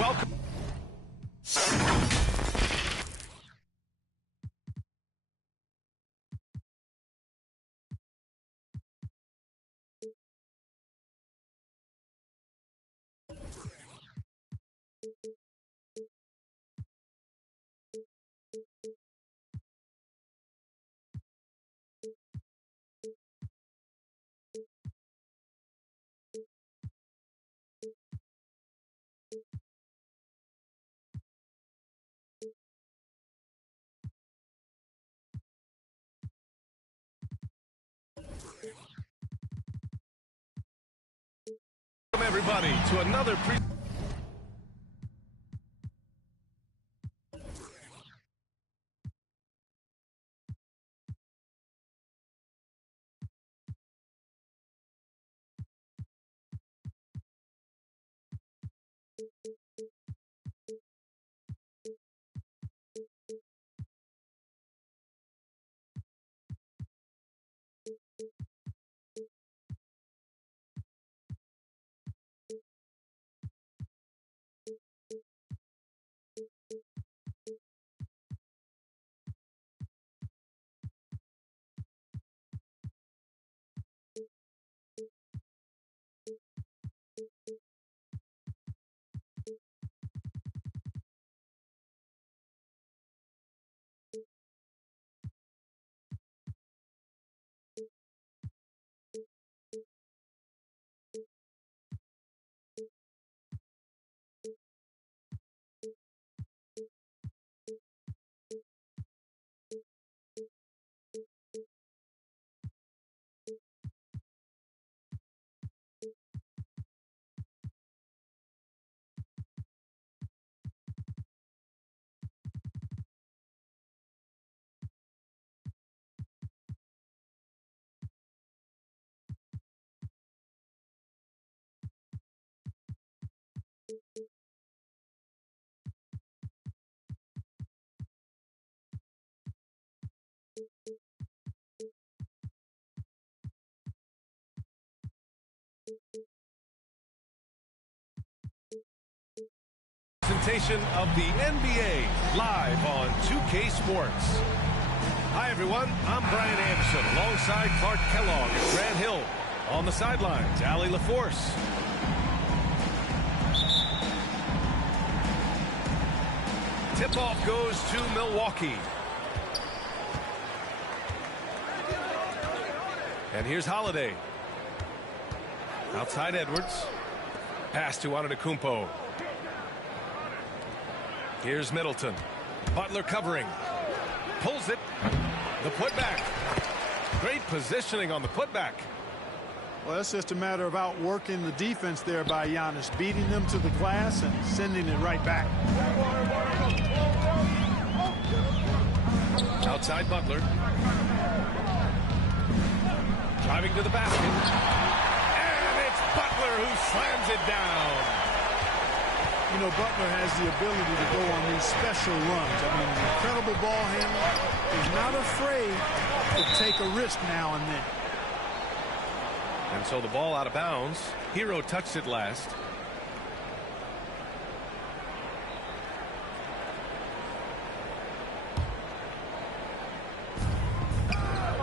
Welcome. Welcome everybody to another presentation of the NBA live on 2K Sports. Hi everyone, I'm Brian Anderson alongside Clark Kellogg and Grant Hill. On the sidelines, Allie LaForce. Tip-off goes to Milwaukee. And here's Holiday. Outside Edwards. Pass to Antetokounmpo. Here's Middleton. Butler covering. Pulls it. The putback. Great positioning on the putback. Well, that's just a matter of outworking the defense there by Giannis, beating them to the glass and sending it right back. Outside Butler. Driving to the basket. And it's Butler who slams it down. You know, Butler has the ability to go on these special runs. I mean, an incredible ball handler. He's not afraid to take a risk now and then. And so the ball out of bounds. Hero touched it last.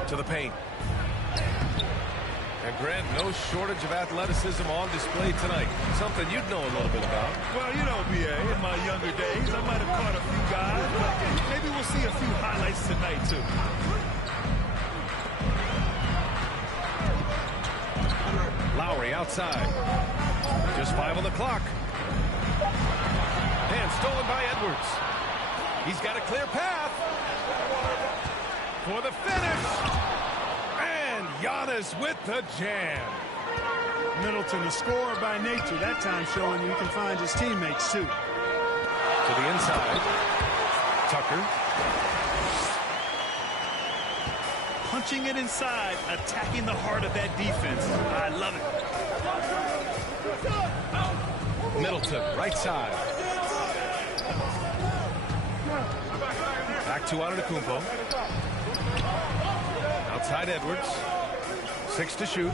To the paint. And Grant, no shortage of athleticism on display tonight. Something you'd know a little bit about. Well, you know, B.A., in my younger days, I might have caught a few guys, but maybe we'll see a few highlights tonight, too. Lowry outside. Just 5 on the clock. And stolen by Edwards. He's got a clear path. For the finish. And Giannis with the jam. Middleton, a scorer by nature, that time showing you he can find his teammates, too. To the inside. Tucker. Punching it inside, attacking the heart of that defense. I love it. Middleton, right side. Back to Antetokounmpo. Outside Edwards. 6 to shoot.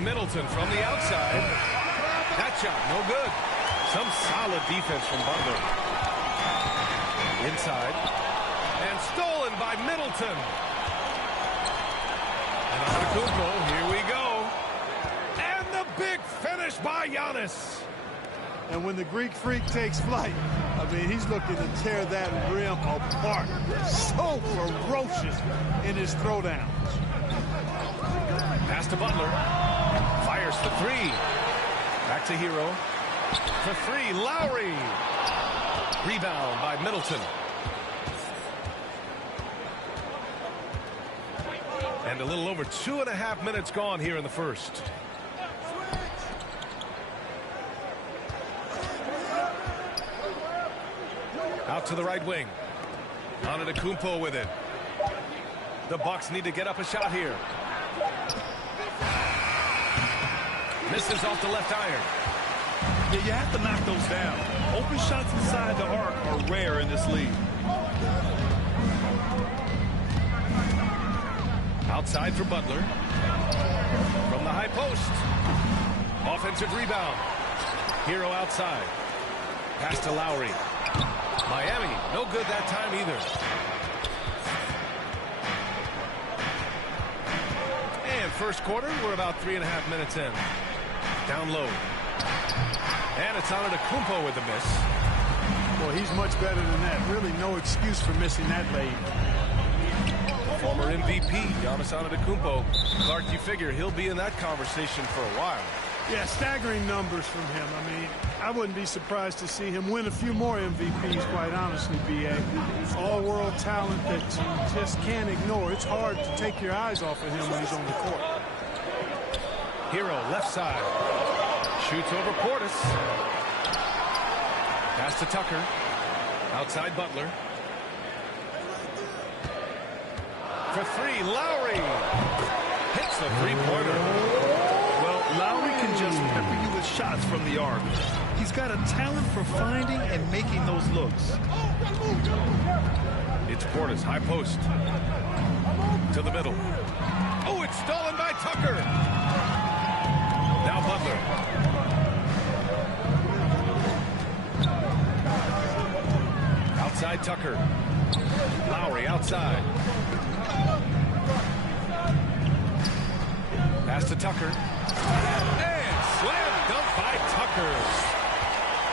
Middleton from the outside. That shot, no good. Some solid defense from Butler. Inside. And stolen by Middleton. And Antetokounmpo, here we go. And the big finish by Giannis. And when the Greek Freak takes flight, I mean, he's looking to tear that rim apart. So ferocious in his throwdown. Pass to Butler. Fires for three. Back to Hero. For three, Lowry. Rebound by Middleton. And a little over 2.5 minutes gone here in the first. Out to the right wing. Antetokounmpo with it. The Bucks need to get up a shot here. Misses off the left iron. Yeah, you have to knock those down. Open shots inside the arc are rare in this league. Outside for Butler. From the high post. Offensive rebound. Hero outside. Pass to Lowry. Miami, no good that time either. And first quarter, we're about 3.5 minutes in. Down low. And it's Antetokounmpo with the miss. Well, he's much better than that. Really no excuse for missing that lane. Former MVP, Giannis Antetokounmpo. Clark, you figure he'll be in that conversation for a while. Yeah, staggering numbers from him. I mean, I wouldn't be surprised to see him win a few more MVPs, quite honestly, B.A. All-world talent that you just can't ignore. It's hard to take your eyes off of him when he's on the court. Hero, left side. Shoots over Portis. Pass to Tucker. Outside Butler. For three, Lowry. Hits the three-pointer. Well, Lowry can just pepper you with shots from the arc. He's got a talent for finding and making those looks. It's Portis, high post. To the middle. Oh, it's stolen by Tucker. Now Butler. Outside Tucker. Lowry outside. Pass to Tucker. And slam dunk by Tucker.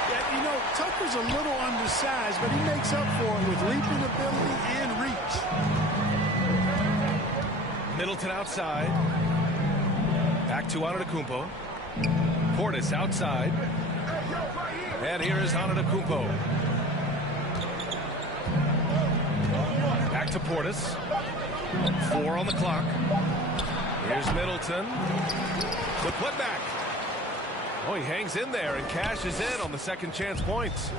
Yeah, you know, Tucker's a little undersized, but he makes up for it with leaping ability and reach. Middleton outside. Back to Antetokounmpo. Portis outside. And here is Antetokounmpo. Back to Portis. 4 on the clock. Here's Middleton. The putback. Oh, he hangs in there and cashes in on the second chance points.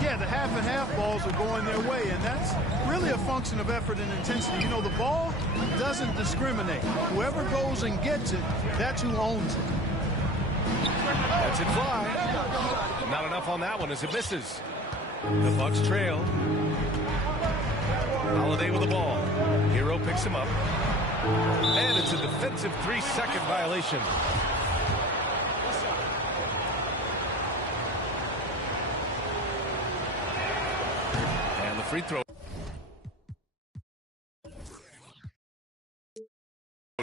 Yeah, the half and half balls are going their way, and that's really a function of effort and intensity. You know, the ball doesn't discriminate. Whoever goes and gets it, that's who owns it. Lets it fly. Not enough on that one as it misses. The Bucks trail. Holiday with the ball. Hero picks him up. And it's a defensive 3-second violation. And the free throw.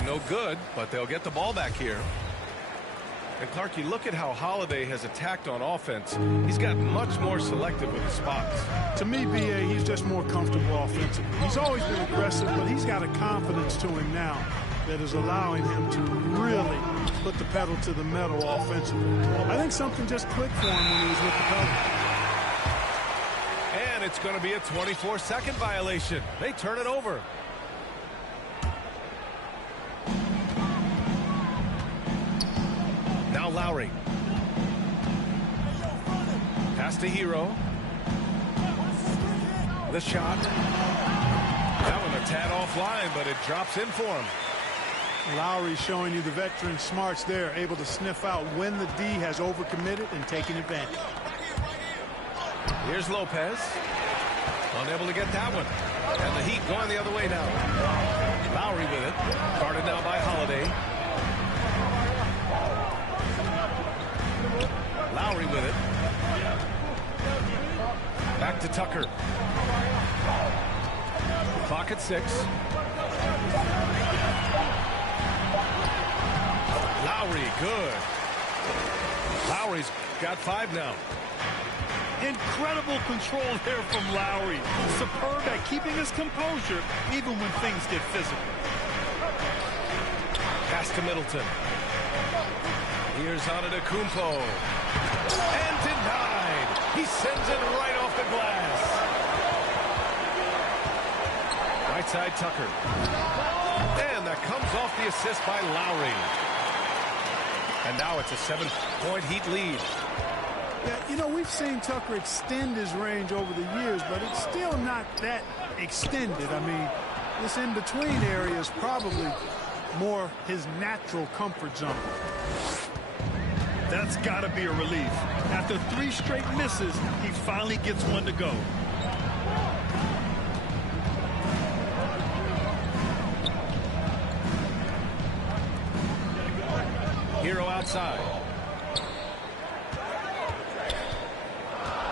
No good, but they'll get the ball back here. And Clark, you look at how Holiday has attacked on offense. He's got much more selective with his spots. To me, B.A., he's just more comfortable offensively. He's always been aggressive, but he's got a confidence to him now that is allowing him to really put the pedal to the metal offensively. I think something just clicked for him when he was with the Pelicans. And it's going to be a 24-second violation. They turn it over. Now Lowry. Pass to Hero. The shot. That one a tad offline, but it drops in for him. Lowry showing you the veteran smarts there, able to sniff out when the D has overcommitted and taking advantage. Here's Lopez. Unable to get that one. And the Heat going the other way now. Lowry with it. Guarded now by Holiday. Back to Tucker. Clock at 6. Lowry, good. Lowry's got 5 now. Incredible control there from Lowry. Superb at keeping his composure even when things get physical. Pass to Middleton. Here's Antetokounmpo. And denied. He sends it right off the glass. Right side Tucker. And that comes off the assist by Lowry. And now it's a 7-point Heat lead. Yeah, you know, we've seen Tucker extend his range over the years, but it's still not that extended. I mean, this in-between area is probably more his natural comfort zone. That's got to be a relief. After 3 straight misses, he finally gets one to go. Hero outside.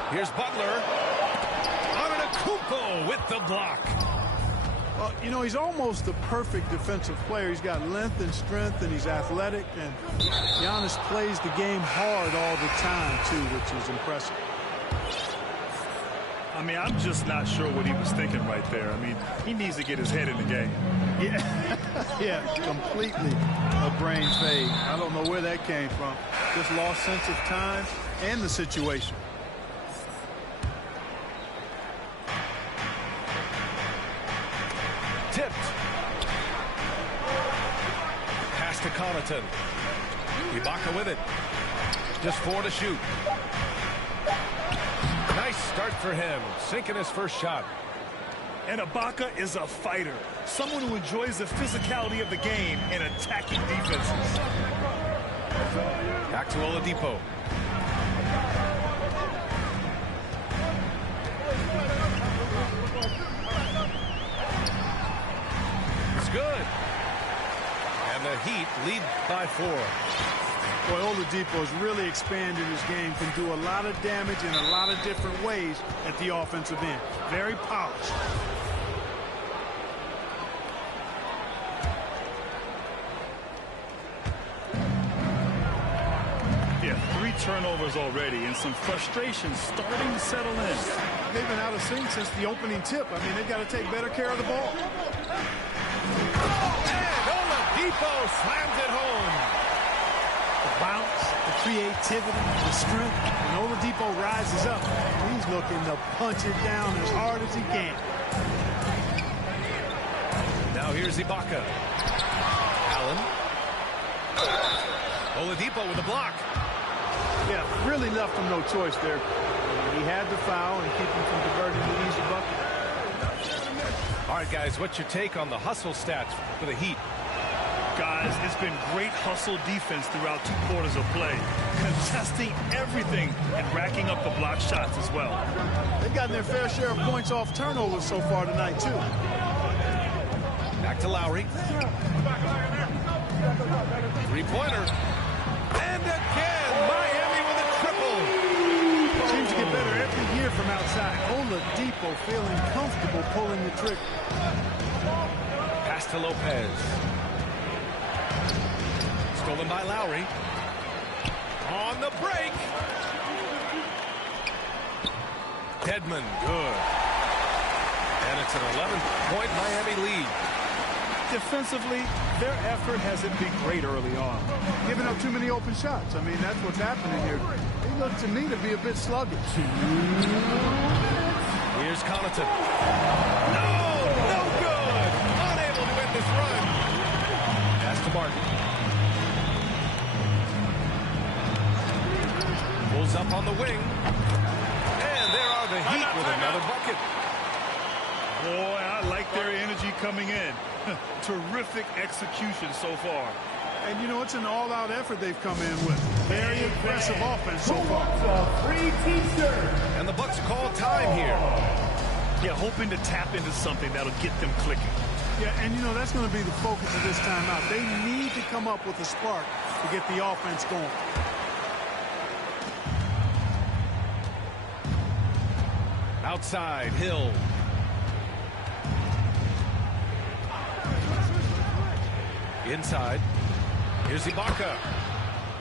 Here's Butler. Antetokounmpo with the block. Well, you know, he's almost the perfect defensive player. He's got length and strength, and he's athletic. And Giannis plays the game hard all the time, too, which is impressive. I mean, I'm just not sure what he was thinking right there. I mean, he needs to get his head in the game. Yeah, yeah, completely a brain fade. I don't know where that came from. Just lost sense of time and the situation. Tipped. Pass to Connaughton. Ibaka with it. Just 4 to shoot. Nice start for him. Sinking his first shot. And Ibaka is a fighter. Someone who enjoys the physicality of the game and attacking defenses. Back to Oladipo. It's good. And the Heat lead by 4. Boy, Oladipo has really expanded his game, can do a lot of damage in a lot of different ways at the offensive end. Very polished. Yeah, 3 turnovers already and some frustration starting to settle in. They've been out of sync since the opening tip. I mean, they've got to take better care of the ball. And Oladipo slams it home. The bounce, the creativity, the strength. When Oladipo rises up, he's looking to punch it down as hard as he can. Now here's Ibaka. Allen. Oladipo with a block. Yeah, really left him no choice there. He had to foul and keep him from converting the easy bucket. All right, guys, what's your take on the hustle stats for the Heat? Guys, it's been great hustle defense throughout 2 quarters of play, contesting everything and racking up the block shots as well. They've gotten their fair share of points off turnovers so far tonight, too. Back to Lowry. 3-pointer. And again, Miami with a triple. Seems to get better every year from outside. Oladipo feeling comfortable pulling the trigger. Pass to Lopez. Stolen by Lowry. On the break. Dedmon, good. And it's an 11-point Miami lead. Defensively, their effort hasn't been great early on. Giving up too many open shots. I mean, that's what's happening here. They look to me to be a bit sluggish. Here's Connaughton. No good. Unable to end this run. Pass to Martin. Pulls up on the wing. And there are the Heat with another bucket. Boy, I like their energy coming in. Terrific execution so far. And, you know, it's an all-out effort they've come in with. Very aggressive offense so far. And the Bucks call time here. Yeah, hoping to tap into something that'll get them clicking. Yeah, and, you know, that's going to be the focus of this timeout. They need to come up with a spark to get the offense going. outside, Hill. Inside. Here's Ibaka.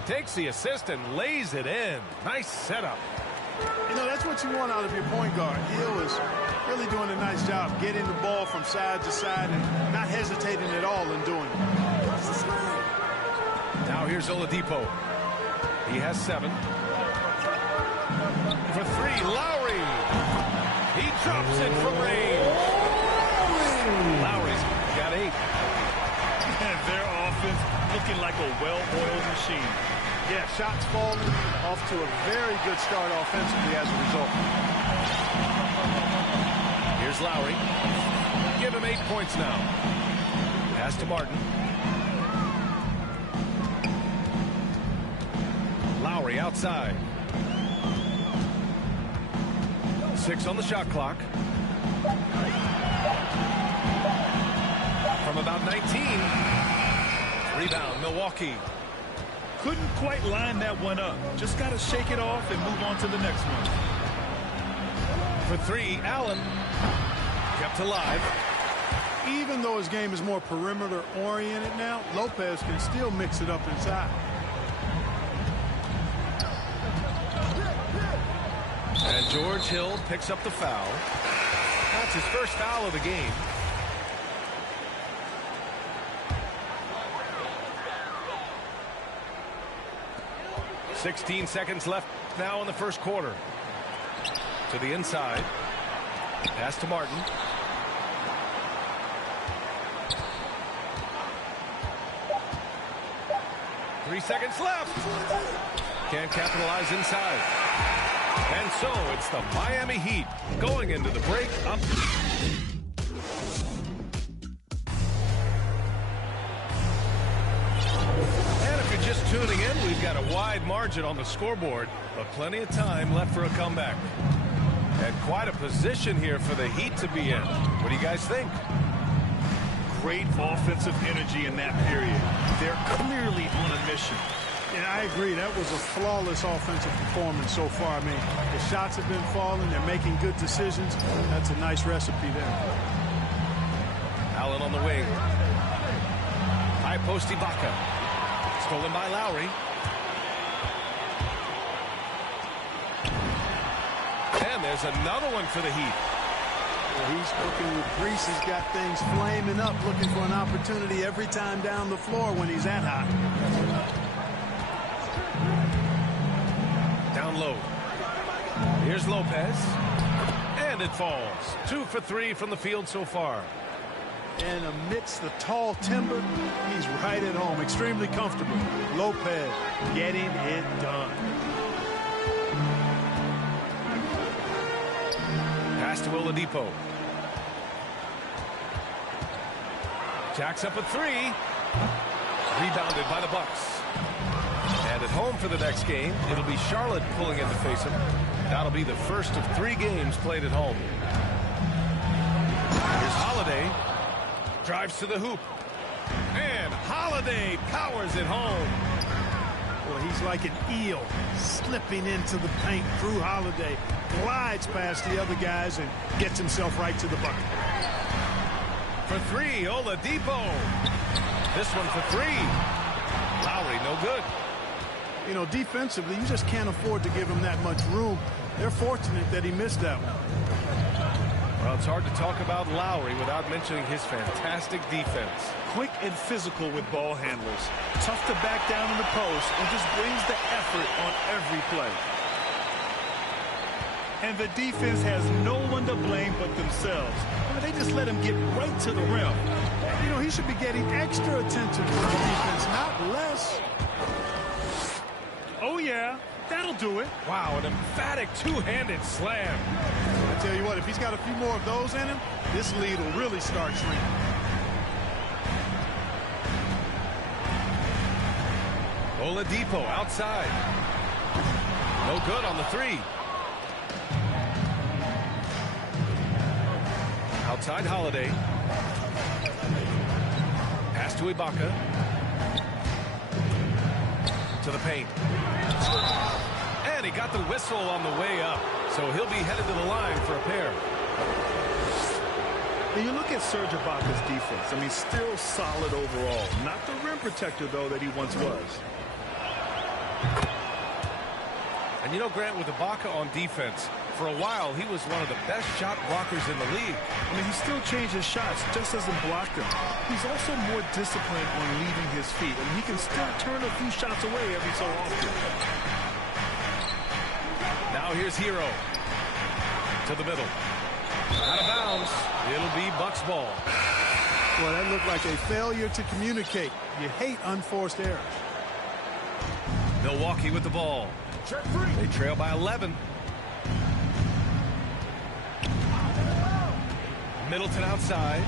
Takes the assist and lays it in. Nice setup. You know, that's what you want out of your point guard. Hill is really doing a nice job getting the ball from side to side and not hesitating at all in doing it. Now here's Oladipo. He has 7. For 3, Lowry. He drops it from range. Lowry's got 8. And their offense looking like a well-oiled machine. Yeah, shots falling, off to a very good start offensively as a result. Here's Lowry. Give him 8 points now. Pass to Martin. Lowry outside. 6 on the shot clock. From about 19. Rebound, Milwaukee. Couldn't quite line that one up. Just got to shake it off and move on to the next one. For 3, Allen. Kept alive. Even though his game is more perimeter oriented now, Lopez can still mix it up inside. And George Hill picks up the foul. That's his first foul of the game. .16 seconds left now in the first quarter. To the inside. Pass to Martin. Three seconds left. Can't capitalize inside. And so it's the Miami Heat going into the break up. And if you're just tuning in, we've got a wide margin on the scoreboard, but plenty of time left for a comeback. And quite a position here for the Heat to be in. What do you guys think? Great offensive energy in that period. They're clearly on a mission. Yeah, I agree. That was a flawless offensive performance so far. I mean, the shots have been falling. They're making good decisions. That's a nice recipe there. Allen on the wing. High post Ibaka. Stolen by Lowry. And there's another one for the Heat. Well, he's working with Grease. He's got things flaming up, looking for an opportunity every time down the floor when he's that hot. Down low. Here's Lopez. And it falls. 2 for 3 from the field so far. And amidst the tall timber, he's right at home. Extremely comfortable. Lopez getting it done. Pass to Oladipo. Jacks up a 3. Rebounded by the Bucks. And at home for the next game, it'll be Charlotte pulling in to face him. That'll be the first of 3 games played at home. Here's Holiday. Drives to the hoop. And Holiday powers it home. Well, he's like an eel slipping into the paint. Drew Holiday glides past the other guys and gets himself right to the bucket. For 3, Oladipo. This one for 3. Lowry, no good. You know, defensively, you just can't afford to give him that much room. They're fortunate that he missed that one. Well, it's hard to talk about Lowry without mentioning his fantastic defense. Quick and physical with ball handlers. Tough to back down in the post and just brings the effort on every play. And the defense has no one to blame but themselves. I mean, they just let him get right to the rim. You know, he should be getting extra attention from the defense, not less. Oh, yeah. That'll do it. Wow, an emphatic two-handed slam. I tell you what, if he's got a few more of those in him, this lead will really start shrinking. Oladipo outside. No good on the 3. Outside Holiday. Pass to Ibaka. To the paint. And he got the whistle on the way up. So he'll be headed to the line for a pair. And you look at Serge Ibaka's defense. I mean, still solid overall. Not the rim protector, though, that he once was. And you know, Grant, with Ibaka on defense, for a while, he was one of the best shot blockers in the league. I mean, he still changes shots, just doesn't block them. He's also more disciplined on leaving his feet. I mean, he can still turn a few shots away every so often. Now here's Hero to the middle. Out of bounds. It'll be Bucks ball. Well, that looked like a failure to communicate. You hate unforced errors. Milwaukee with the ball. They trail by 11. Middleton outside.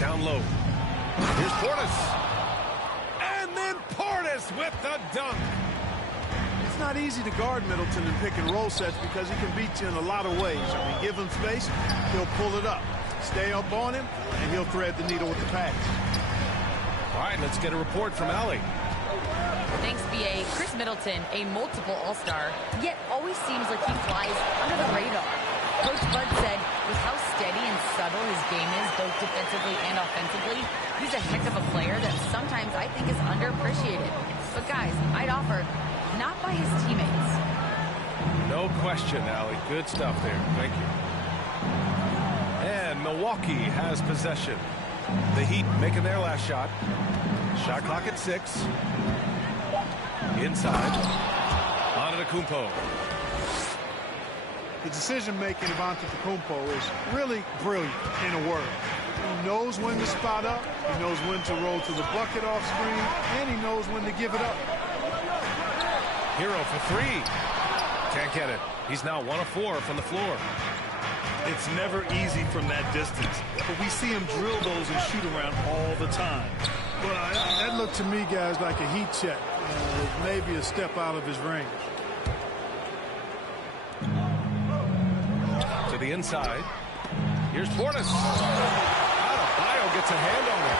Down low. Here's Portis. And then Portis with the dunk. It's not easy to guard Middleton in pick and roll sets because he can beat you in a lot of ways. I mean, give him space, he'll pull it up. Stay up on him, and he'll thread the needle with the pass. All right, let's get a report from Allie. Thanks, B.A. Chris Middleton, a multiple All-Star, yet always seems like he flies under the radar. Coach Bud said with how steady and subtle his game is, both defensively and offensively, he's a heck of a player that sometimes I think is underappreciated. But guys, I'd offer, not by his teammates. No question, Allie. Good stuff there. Thank you. And Milwaukee has possession. The Heat making their last shot. Shot clock at 6. Inside. Antetokounmpo. The decision-making of Antetokounmpo is really brilliant, in a word. He knows when to spot up, he knows when to roll to the bucket off screen, and he knows when to give it up. Hero for 3. Can't get it. He's now 1 of 4 from the floor. It's never easy from that distance, but we see him drill those and shoot around all the time. Well, that looked to me, guys, like a heat check. Maybe a step out of his range. To the inside. Here's Portis. Adebayo gets a hand on it.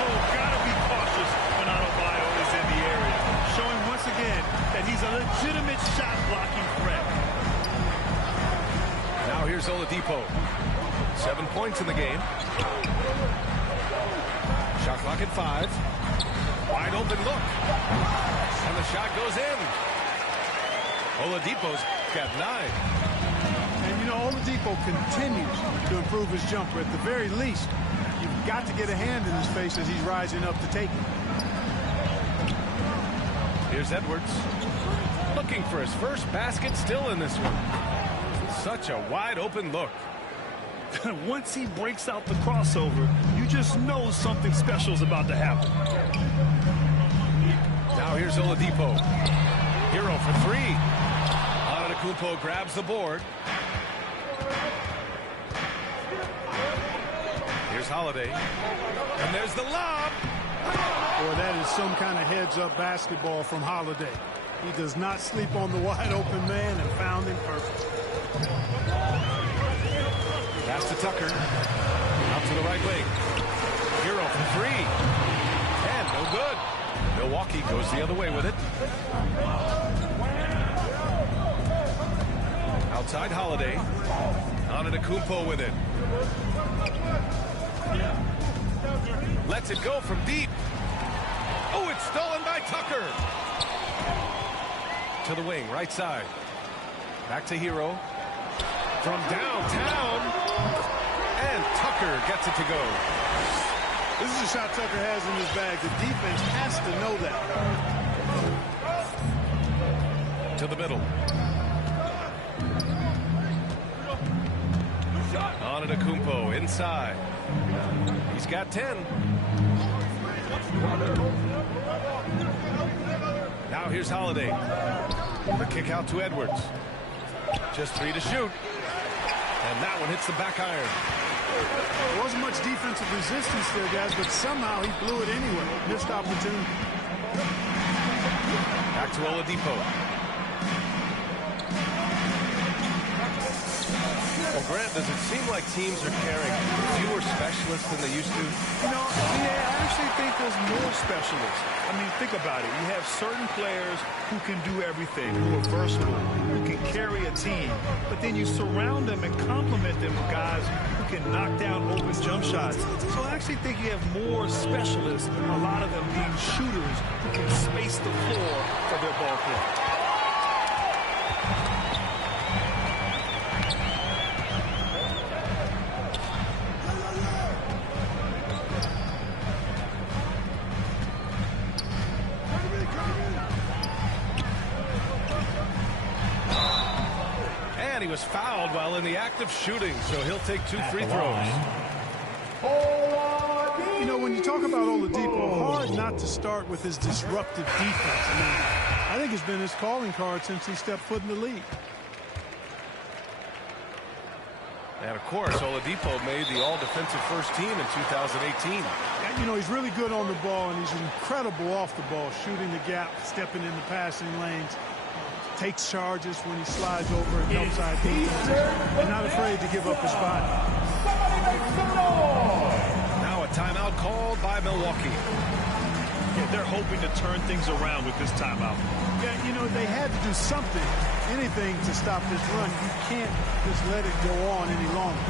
Oh, gotta be cautious when Adebayo is in the area, showing once again that he's a legitimate shot-blocking threat. Now here's Oladipo. 7 points in the game. Shot clock at 5. Wide open look. And the shot goes in. Oladipo's got 9. And, you know, Oladipo continues to improve his jumper. At the very least, you've got to get a hand in his face as he's rising up to take it. Here's Edwards. Looking for his first basket, still in this one. Such a wide open look. Once he breaks out the crossover, you just know something special is about to happen. Now here's Oladipo. Hero for 3. Antetokounmpo grabs the board. Here's Holiday. And there's the lob. Boy, that is some kind of heads-up basketball from Holiday. He does not sleep on the wide-open man and found him perfect. Pass to Tucker. Out to the right wing. Hero for 3. And no good. Milwaukee goes the other way with it. Outside Holiday. Antetokounmpo with it. Lets it go from deep. Oh, it's stolen by Tucker. To the wing, right side. Back to Hero. From downtown. And Tucker gets it to go. This is a shot Tucker has in his bag. The defense has to know that. To the middle. Antetokounmpo inside. He's got 10. Now here's Holiday. The kick out to Edwards. Just 3 to shoot. And that one hits the back iron. There wasn't much defensive resistance there, guys, but somehow he blew it anyway. Missed opportunity. Back to Oladipo. And Grant, does it seem like teams are carrying fewer specialists than they used to? You know, yeah, I actually think there's more specialists. I mean, think about it. You have certain players who can do everything, who are versatile, who can carry a team. But then you surround them and complement them with guys who can knock down open jump shots. So I actually think you have more specialists, a lot of them being shooters who can space the floor for their ball play. He was fouled while in the act of shooting, so he'll take 2 free throws. You know, when you talk about Oladipo, hard not to start with his disruptive defense. I think it's been his calling card since he stepped foot in the league. And, of course, Oladipo made the all-defensive first team in 2018. And, you know, he's really good on the ball, and he's incredible off the ball, shooting the gap, stepping in the passing lanes. Takes charges when he slides over and helps out defense, and not afraid to give up his body. Now a timeout called by Milwaukee. Yeah, they're hoping to turn things around with this timeout. Yeah, you know, they had to do something, anything to stop this run. You can't just let it go on any longer.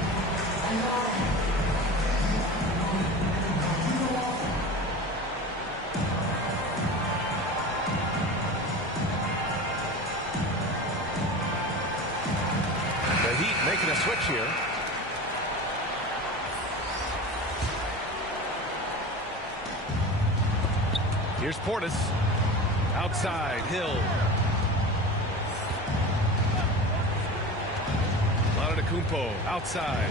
Making a switch here. Here's Portis. Outside, Hill. Antetokounmpo outside.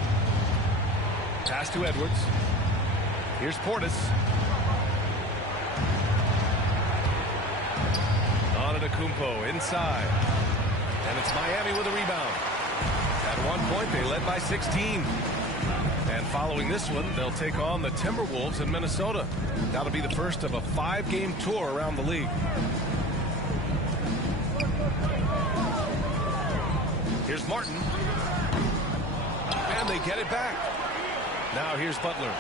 Pass to Edwards. Here's Portis. Antetokounmpo inside. And it's Miami with a rebound. At one point, they led by 16. And following this one, they'll take on the Timberwolves in Minnesota. That'll be the first of a 5-game tour around the league. Here's Martin. And they get it back. Now here's Butler.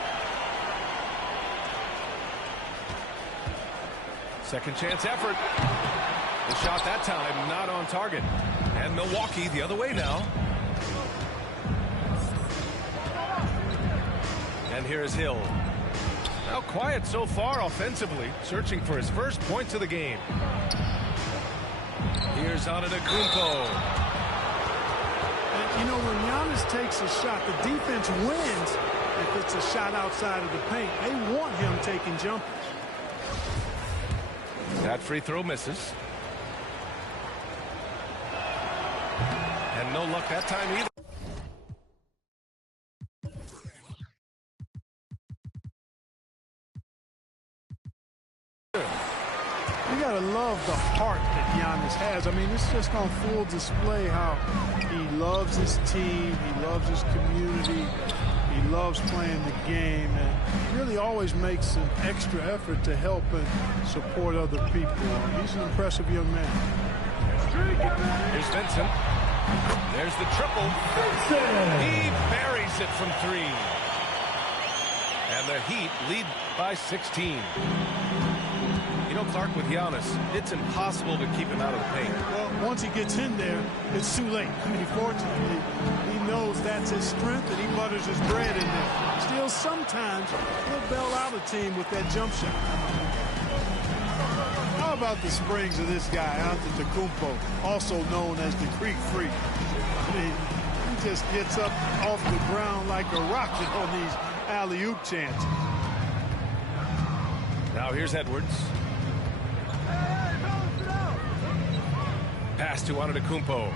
Second chance effort. The shot that time not on target. And Milwaukee the other way now. And here's Hill. Now quiet so far offensively, searching for his first points of the game. Here's Antetokounmpo. You know, when Giannis takes a shot, the defense wins if it's a shot outside of the paint. They want him taking jumpers. That free throw misses. And no luck that time either. You gotta love the heart that Giannis has. I mean, it's just on full display how he loves his team, he loves his community, he loves playing the game, and he really always makes an extra effort to help and support other people. He's an impressive young man. Here's Vincent. There's the triple. He buries it from 3. And the Heat lead by 16. You know, Clark, with Giannis, it's impossible to keep him out of the paint. Well, once he gets in there, it's too late. I mean, fortunately, he knows that's his strength, and he butters his bread in there. Still, sometimes he'll bail out a team with that jump shot. How about the springs of this guy, Antetokounmpo, also known as the Greek Freak? I mean, he just gets up off the ground like a rocket on these alley-oop chances. Now here's Edwards. Pass to Antetokounmpo.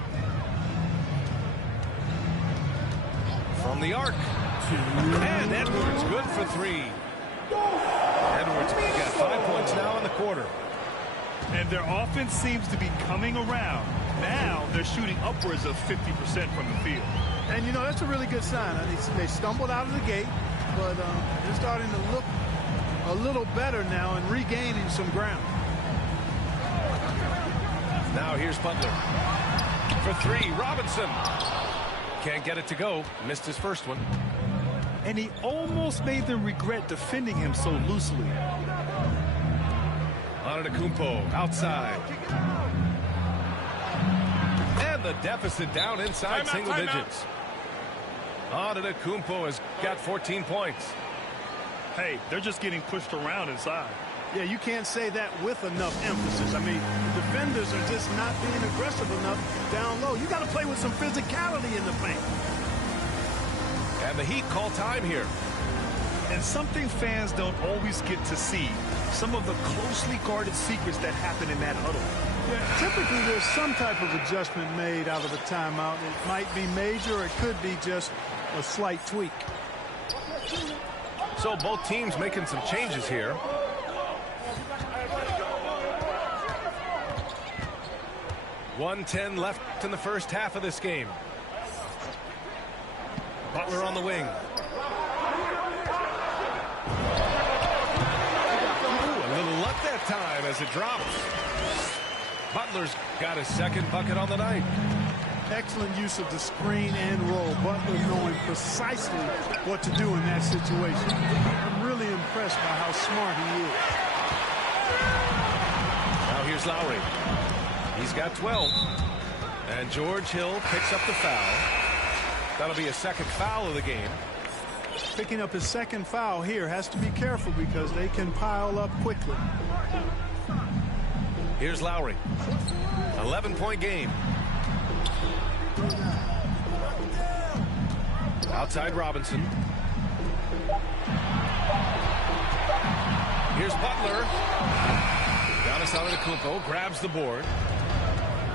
From the arc. And Edwards good for 3. Edwards got 5 points now in the quarter. And their offense seems to be coming around. Now they're shooting upwards of 50% from the field. And, you know, that's a really good sign. They stumbled out of the gate, but they're starting to look a little better now and regaining some ground. Now here's Butler. For 3, Robinson. Can't get it to go. Missed his first one. And he almost made them regret defending him so loosely. Antetokounmpo outside. And the deficit down inside single digits. Antetokounmpo has got 14 points. Hey, they're just getting pushed around inside. Yeah, you can't say that with enough emphasis. I mean, the defenders are just not being aggressive enough down low. You got to play with some physicality in the paint. And the Heat call time here. And something fans don't always get to see, some of the closely guarded secrets that happen in that huddle. Yeah, typically there's some type of adjustment made out of a timeout. It might be major, or it could be just a slight tweak. So both teams making some changes here. .110 left in the first half of this game. Butler on the wing. Ooh, a little luck that time as it drops. Butler's got his second bucket on the night. Excellent use of the screen and roll. Butler knowing precisely what to do in that situation. I'm really impressed by how smart he is. Now here's Lowry. He's got 12. And George Hill picks up the foul. That'll be a second foul of the game. Picking up his second foul here. Has to be careful because they can pile up quickly. Here's Lowry. 11-point game. Outside Robinson. Here's Butler. Giannis Antetokounmpo grabs the board.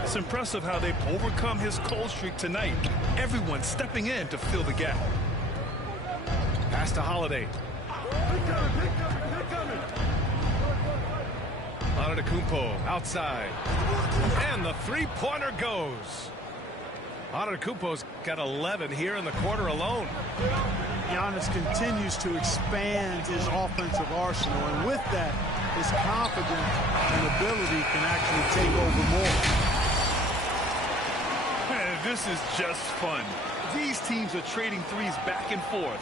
It's impressive how they've overcome his cold streak tonight. Everyone stepping in to fill the gap. Pass to Holiday. Antetokounmpo outside. And the three-pointer goes. Antetokounmpo's got 11 here in the quarter alone. Giannis continues to expand his offensive arsenal, and with that, his confidence and ability can actually take over more. This is just fun. These teams are trading threes back and forth.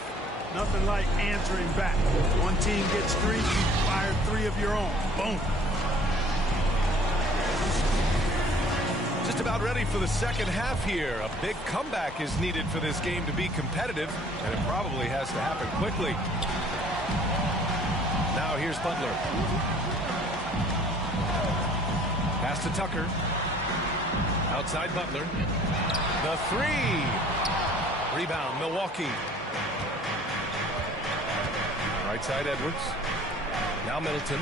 Nothing like answering back. One team gets three, you fire three of your own. Boom. Just about ready for the second half here. A big comeback is needed for this game to be competitive, and it probably has to happen quickly. Now here's Butler. Pass to Tucker. Outside Butler. The three. Rebound, Milwaukee. Right side Edwards. Now Middleton.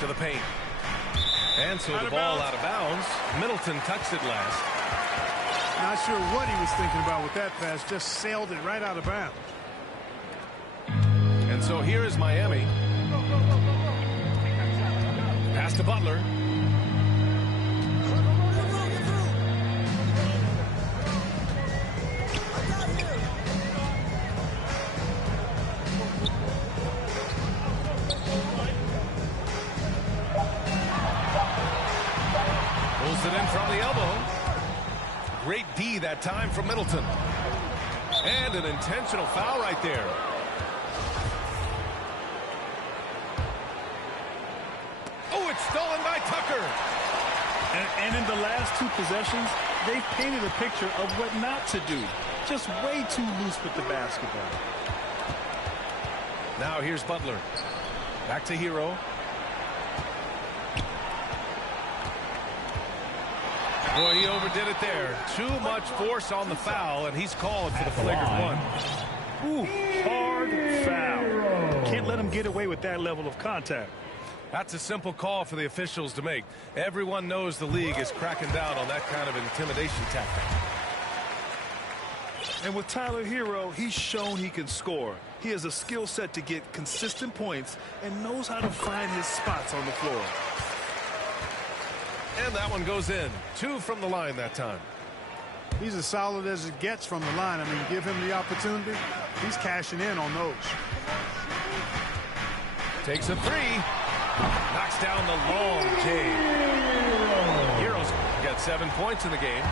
To the paint. And so the ball out of bounds. Middleton touched it last. Not sure what he was thinking about with that pass. Just sailed it right out of bounds. And so here is Miami. Pass to Butler. Pulls it in from the elbow. Great D that time from Middleton. And an intentional foul right there. Oh, it's stolen by Tucker. And in the last two possessions, they've painted a picture of what not to do. Just way too loose with the basketball. Now here's Butler. Back to Hero. Boy, he overdid it there. Too much force on the foul, and he's called for the flagrant one. Ooh, hard foul. Can't let him get away with that level of contact. That's a simple call for the officials to make. Everyone knows the league is cracking down on that kind of intimidation tactic. And with Tyler Hero, he's shown he can score. He has a skill set to get consistent points and knows how to find his spots on the floor. And that one goes in. 2 from the line that time. He's as solid as it gets from the line. I mean, give him the opportunity. He's cashing in on those. Takes a 3. Knocks down the long J. got 7 points in the game.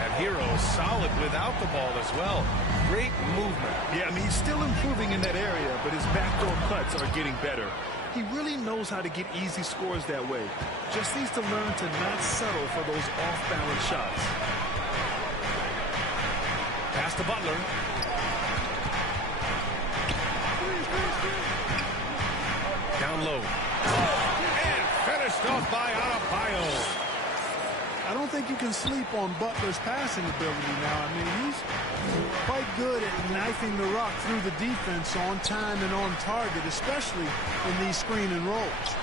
And Hero solid without the ball as well. Great movement. Yeah, I mean, he's still improving in that area, but his backdoor cuts are getting better. He really knows how to get easy scores that way. Just needs to learn to not settle for those off-balance shots. Pass to Butler. Down low. And finished off by Adebayo. I don't think you can sleep on Butler's passing ability now. I mean, he's quite good at knifing the rock through the defense on time and on target, especially in these screen and rolls.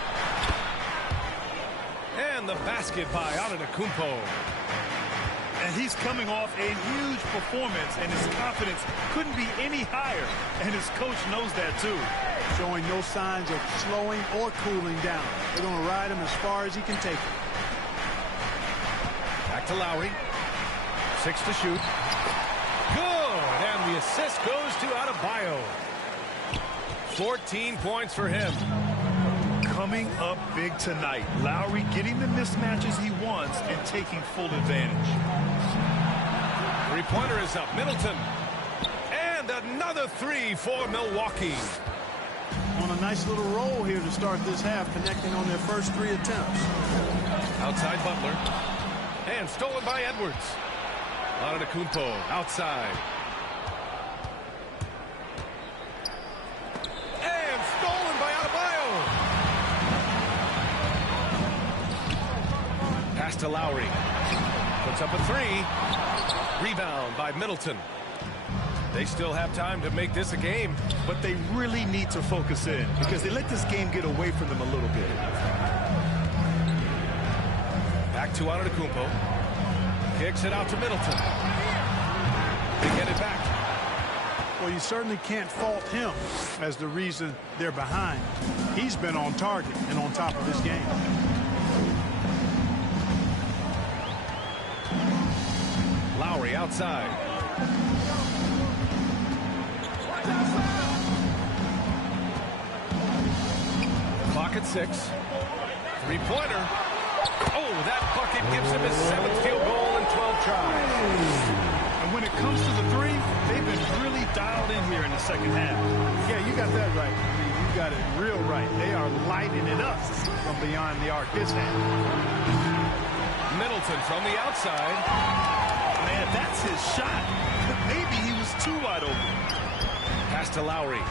And the basket by Antetokounmpo. And he's coming off a huge performance, and his confidence couldn't be any higher. And his coach knows that, too. Showing no signs of slowing or cooling down. They're going to ride him as far as he can take it. Back to Lowry. 6 to shoot. Good. And the assist goes to Adebayo. 14 points for him. Coming up big tonight. Lowry getting the mismatches he wants and taking full advantage. Three-pointer is up. Middleton. And another three for Milwaukee. On a nice little roll here to start this half, connecting on their first 3 attempts. Outside Butler. And stolen by Edwards. Antetokounmpo outside. And stolen by Adebayo. Pass to Lowry. Puts up a three. Rebound by Middleton. They still have time to make this a game. But they really need to focus in because they let this game get away from them a little bit. Back to Antetokounmpo. Kicks it out to Middleton. They get it back. Well, you certainly can't fault him as the reason they're behind. He's been on target and on top of this game. Lowry outside. Clock at 6. Three-pointer. Oh, that bucket gives him his 7th field goal in 12 tries. And when it comes to the three, they've been really dialed in here in the second half. Yeah, you got that right. I mean, you got it real right. They are lighting it up from beyond the arc this half. Middleton from the outside. Man, that's his shot. But maybe he was too wide open. Pass to Lowry.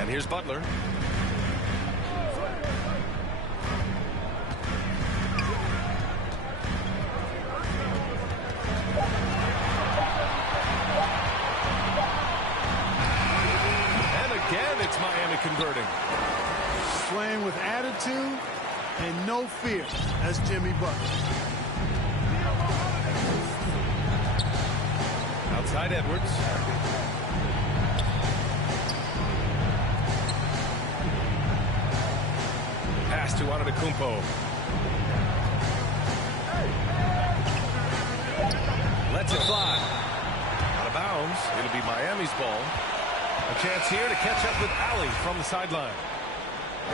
And here's Butler. It's Miami converting. Playing with attitude and no fear. That's Jimmy Butler. Outside Edwards. Pass to Antetokounmpo. Lets it fly. Out of bounds. It'll be Miami's ball. A chance here to catch up with Allie from the sideline.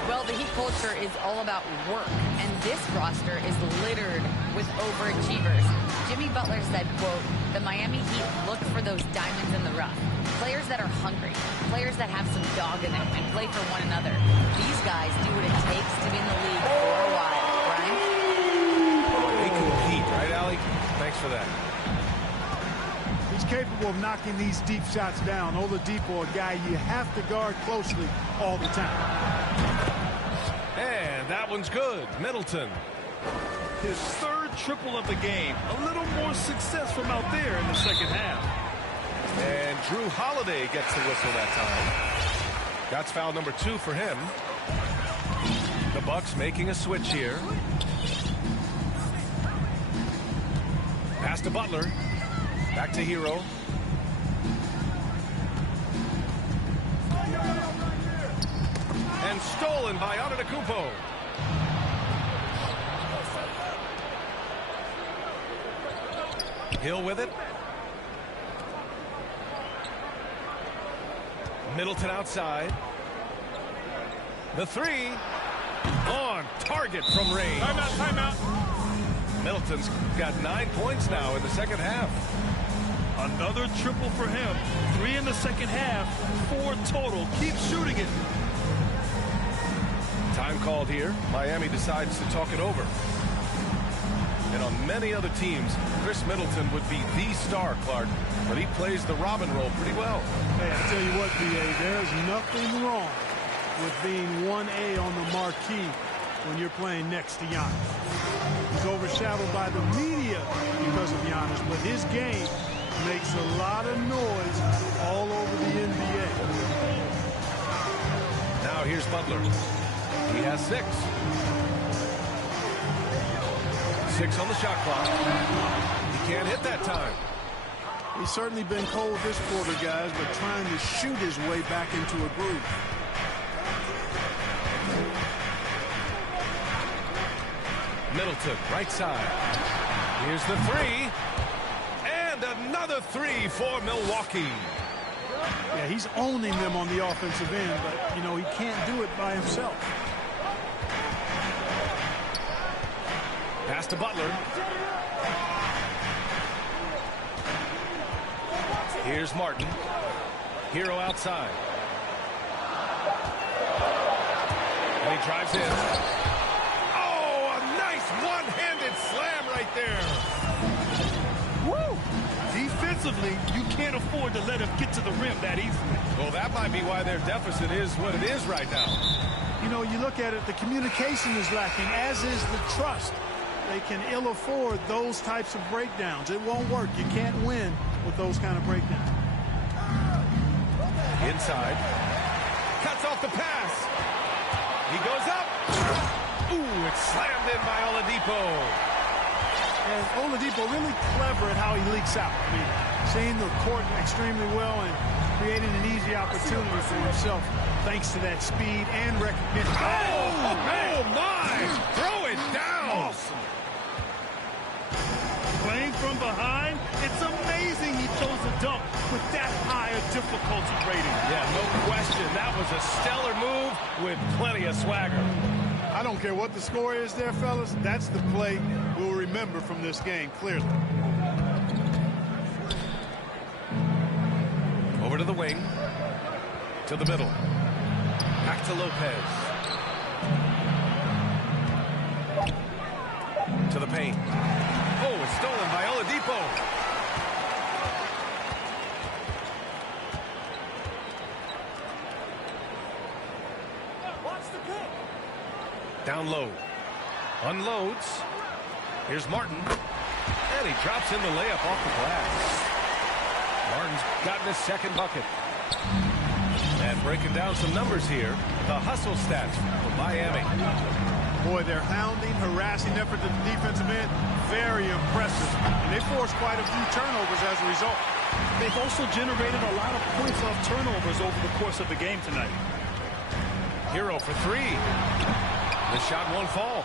Well, the Heat culture is all about work, and this roster is littered with overachievers. Jimmy Butler said, quote, the Miami Heat look for those diamonds in the rough. Players that are hungry, players that have some dog in them and play for one another. These guys do what it takes to be in the league for a while, right? They compete, right, Allie? Thanks for that. He's capable of knocking these deep shots down. Oladipo, a guy you have to guard closely all the time. And that one's good. Middleton. His 3rd triple of the game. A little more success from out there in the second half. And Drew Holiday gets the whistle that time. That's foul number 2 for him. The Bucks making a switch here. Pass to Butler. Back to Hero. And stolen by Antetokounmpo. Hill with it. Middleton outside. The three. On target from range. Timeout. Middleton's got 9 points now in the second half. Another triple for him. 3 in the second half, 4 total. Keep shooting it. Time called here. Miami decides to talk it over. And on many other teams, Chris Middleton would be the star, Clark, but he plays the Robin role pretty well. Hey, I tell you what, B.A., there's nothing wrong with being 1A on the marquee when you're playing next to Giannis. He's overshadowed by the media because of Giannis, but his game makes a lot of noise all over the NBA. Now here's Butler. He has 6. 6 on the shot clock. He can't hit that time. He's certainly been cold this quarter, guys, but trying to shoot his way back into a groove. Middleton, right side. Here's the 3. And another 3 for Milwaukee. Yeah, he's owning them on the offensive end, but, you know, he can't do it by himself. Pass to Butler. Here's Martin. Hero outside. And he drives in. Oh, a nice one-handed slam right there. Woo! Defensively, you can't afford to let him get to the rim that easily. Well, that might be why their deficit is what it is right now. You know, you look at it, the communication is lacking, as is the trust. They can ill afford those types of breakdowns. It won't work. You can't win with those kind of breakdowns. Inside. Cuts off the pass. He goes up. Ooh, it's slammed in by Oladipo. And Oladipo really clever at how he leaks out. I mean, seeing the court extremely well and creating an easy opportunity for himself thanks to that speed and recognition. Oh my! Throw it down. Awesome. Playing from behind, it's amazing he chose a dunk with that high a difficulty rating. Yeah, no question. That was a stellar move with plenty of swagger. I don't care what the score is there, fellas. That's the play we'll remember from this game, clearly. Over to the wing. To the middle. Back to Lopez. To the paint. Oh, it's stolen by Oladipo. Down low. Unloads. Here's Martin. And he drops in the layup off the glass. Martin's gotten his second bucket. And breaking down some numbers here, the hustle stats for Miami. Boy, their hounding, harassing effort at the defensive end, very impressive. And they forced quite a few turnovers as a result. They've also generated a lot of points off turnovers over the course of the game tonight. Hero for 3. The shot won't fall.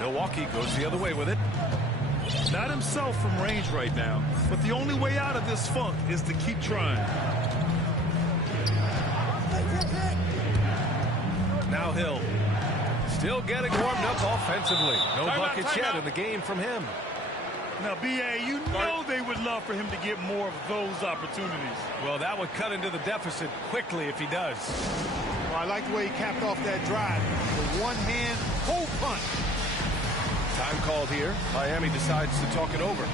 Milwaukee goes the other way with it. Not himself from range right now, but the only way out of this funk is to keep trying. Now Hill. Still getting warmed up offensively. No buckets yet in the game from him. Now, B.A., you know they would love for him to get more of those opportunities. Well, that would cut into the deficit quickly if he does. Well, I like the way he capped off that drive. The one-hand hole punch. Time called here. Miami decides to talk it over.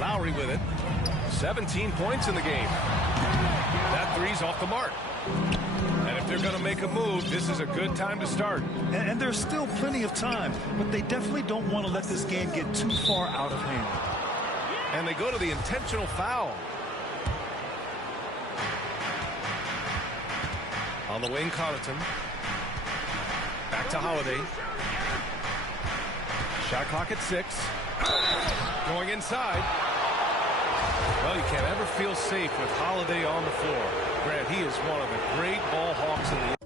Lowry with it. 17 points in the game. That three's off the mark. And if they're going to make a move, this is a good time to start. And there's still plenty of time, but they definitely don't want to let this game get too far out of hand. And they go to the intentional foul. On the wing, Connaughton. Back to Holiday. Shot clock at 6. Going inside. Well, you can't ever feel safe with Holiday on the floor. Grant, he is one of the great ball hawks in the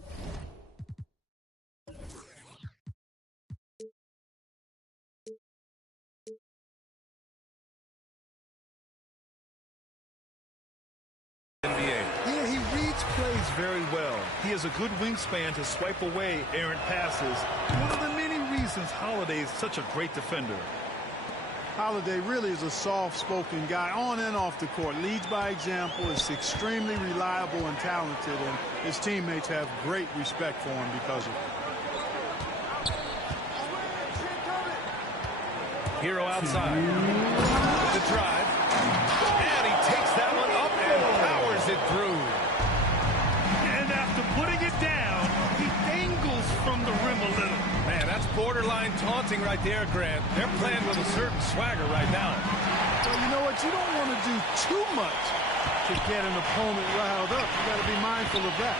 NBA. Yeah, he reads plays very well. He has a good wingspan to swipe away errant passes. One of the many reasons Holiday is such a great defender. Holiday really is a soft-spoken guy on and off the court. Leads by example, is extremely reliable and talented, and his teammates have great respect for him because of it. Hero outside with the drive, and he takes that one up and powers it through. And after putting it down, he dangles from the rim a little. Man, that's borderline taunting right there, Grant. They're playing with a certain swagger right now. Well, you know what? You don't want to do too much to get an opponent riled up. You got to be mindful of that.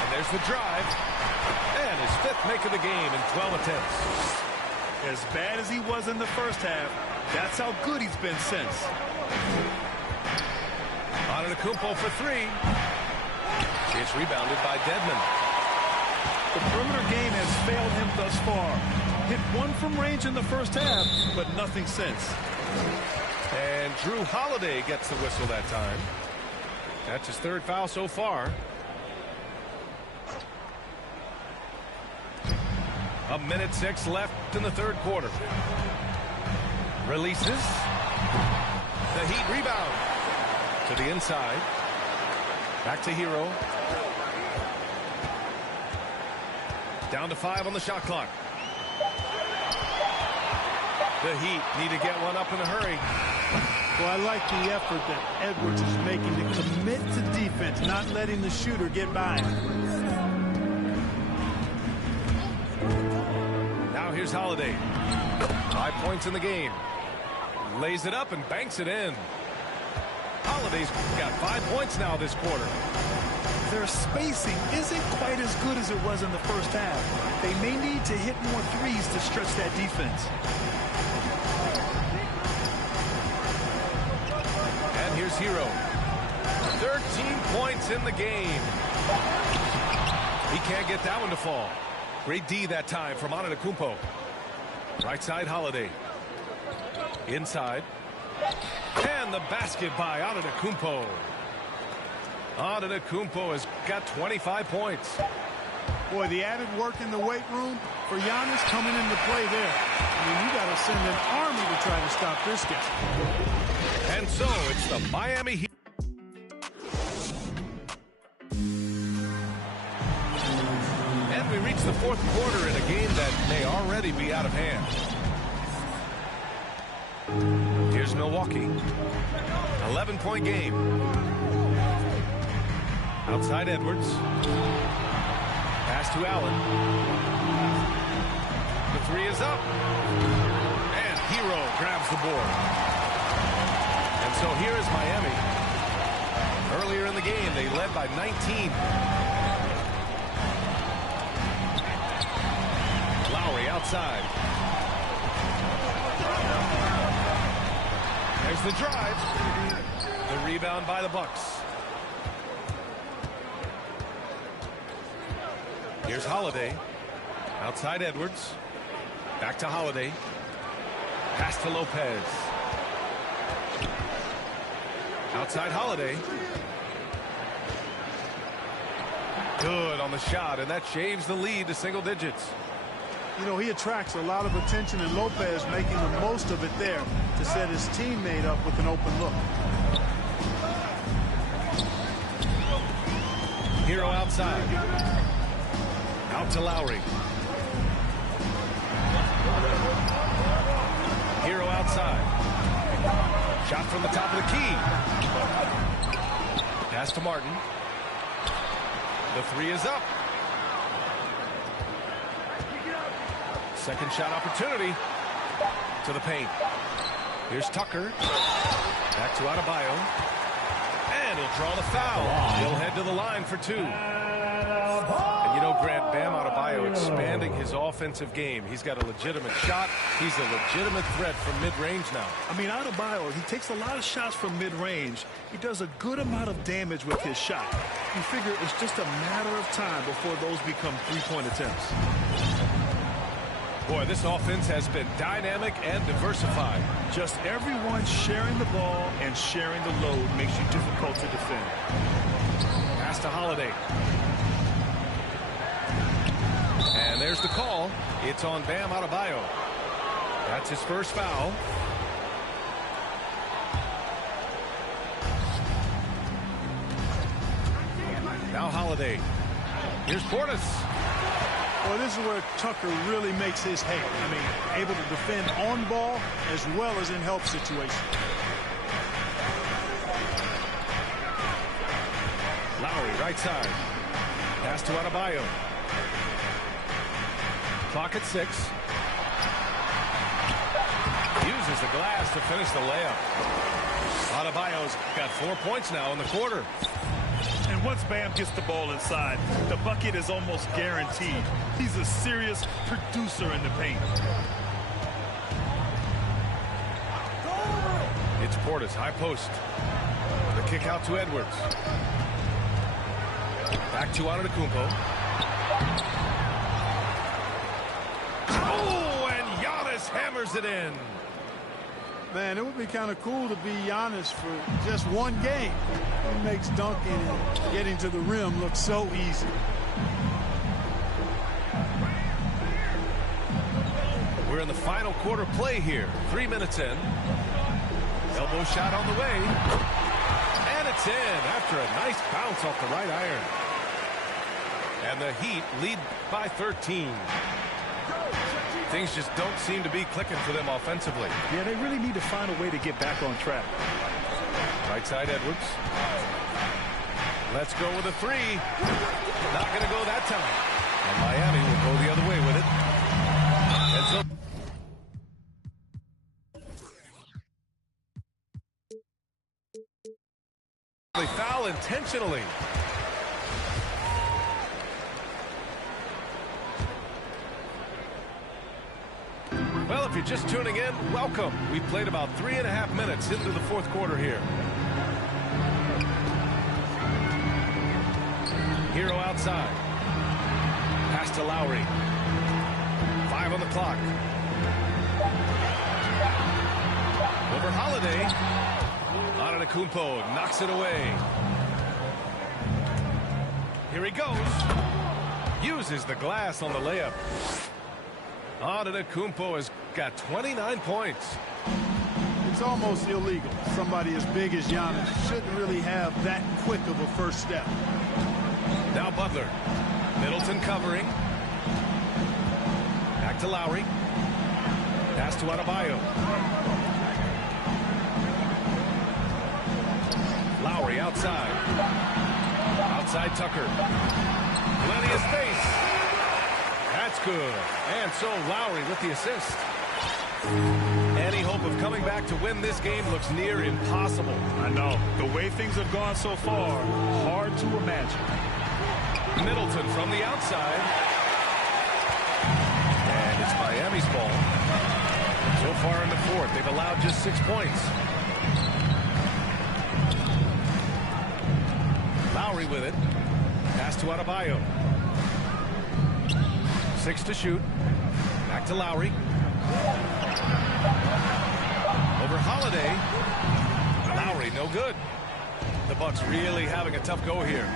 And there's the drive. And his 5th make of the game in 12 attempts. As bad as he was in the first half, that's how good he's been since. Antetokounmpo for 3. It's rebounded by Dedmon. The perimeter game has failed him thus far. Hit one from range in the first half, but nothing since. And Drew Holiday gets the whistle that time. That's his 3rd foul so far. A minute 6 left in the 3rd quarter. Releases. The Heat rebound. To the inside. Back to Hero. Down to 5 on the shot clock. The Heat need to get one up in a hurry. Well, I like the effort that Edwards is making to commit to defense, not letting the shooter get by him. Now here's Holiday. 5 points in the game. Lays it up and banks it in. Holiday's got 5 points now this quarter. Their spacing isn't quite as good as it was in the first half. They may need to hit more threes to stretch that defense. And here's Hero. 13 points in the game. He can't get that one to fall. Great D that time from Antetokounmpo. Right side Holiday. Inside. And the basket by Antetokounmpo. Antetokounmpo has got 25 points. Boy, the added work in the weight room for Giannis coming into play there. I mean, you got to send an army to try to stop this guy. And so it's the Miami Heat. And we reach the 4th quarter in a game that may already be out of hand. Here's Milwaukee. 11-point game. Outside Edwards. Pass to Allen. The 3 is up. And Hero grabs the board. And so here is Miami. Earlier in the game, they led by 19. Lowry outside. There's the drive. The rebound by the Bucks. Here's Holiday. Outside Edwards. Back to Holiday. Pass to Lopez. Outside Holiday. Good on the shot, and that shaves the lead to single digits. You know, he attracts a lot of attention, and Lopez making the most of it there to set his teammate up with an open look. Hero outside. Out to Lowry. Hero outside. Shot from the top of the key. Pass to Martin. The 3 is up. Second shot opportunity to the paint. Here's Tucker. Back to Adebayo. And he'll draw the foul. He'll head to the line for 2. And you know, Grant, Bam Adebayo expanding his offensive game. He's got a legitimate shot. He's a legitimate threat from mid-range now. I mean, Adebayo, he takes a lot of shots from mid-range. He does a good amount of damage with his shot. You figure it's just a matter of time before those become three-point attempts. Boy, this offense has been dynamic and diversified. Just everyone sharing the ball and sharing the load makes you difficult to defend. Pass to Holiday. And there's the call. It's on Bam Adebayo. That's his first foul. Now Holiday. Here's Portis. Well, this is where Tucker really makes his hay. I mean, able to defend on ball as well as in help situations. Lowry, right side. Pass to Adebayo. Clock at 6. Uses the glass to finish the layup. Adebayo's got 4 points now in the quarter. And once Bam gets the ball inside, the bucket is almost guaranteed. He's a serious producer in the paint. It's Portis, high post. The kick out to Edwards. Back to Antetokounmpo. Oh, and Giannis hammers it in. Man, it would be kind of cool to be Giannis for just one game. He makes dunking and getting to the rim look so easy. We're in the final quarter play here. 3 minutes in. Elbow shot on the way. And it's in after a nice bounce off the right iron. And the Heat lead by 13. Things just don't seem to be clicking for them offensively. Yeah, they really need to find a way to get back on track. Right side, Edwards. Let's go with a 3. Not going to go that time. And Miami will go the other way with it. And so they foul intentionally. Well, if you're just tuning in, welcome. We've played about 3.5 minutes into the fourth quarter here. Hero outside. Pass to Lowry. 5 on the clock. Over Holiday. Antetokounmpo knocks it away. Here he goes. Uses the glass on the layup. Antetokounmpo has got 29 points. It's almost illegal. Somebody as big as Giannis shouldn't really have that quick of a first step. Now Butler. Middleton covering. Back to Lowry. Pass to Adebayo. Lowry outside. Outside Tucker. Plenty of space. That's good. And so Lowry with the assist. Any hope of coming back to win this game looks near impossible. I know. The way things have gone so far, hard to imagine. Middleton from the outside. And it's Miami's ball. So far in the fourth, they've allowed just 6 points. Lowry with it. Pass to Adebayo. 6 to shoot. Back to Lowry. Over Holiday. Lowry, no good. The Bucks really having a tough go here.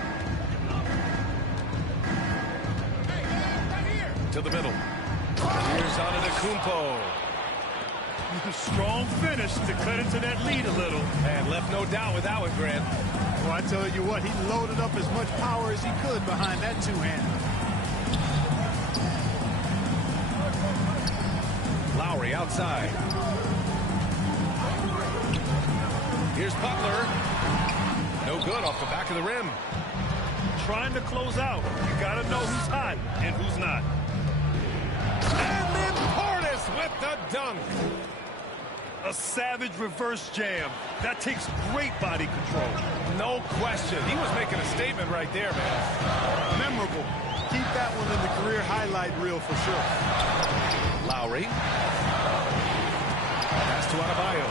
To the middle. Here's Antetokounmpo. Strong finish to cut into that lead a little. And left no doubt with that one, Grant. Well, I tell you what, he loaded up as much power as he could behind that two-hand. Lowry outside. Here's Butler. No good off the back of the rim. Trying to close out. You got to know who's hot and who's not. And then Portis with the dunk. A savage reverse jam. That takes great body control. No question. He was making a statement right there, man. Memorable. memorable. Keep that one in the career highlight reel for sure. Lowry. Pass to Adebayo.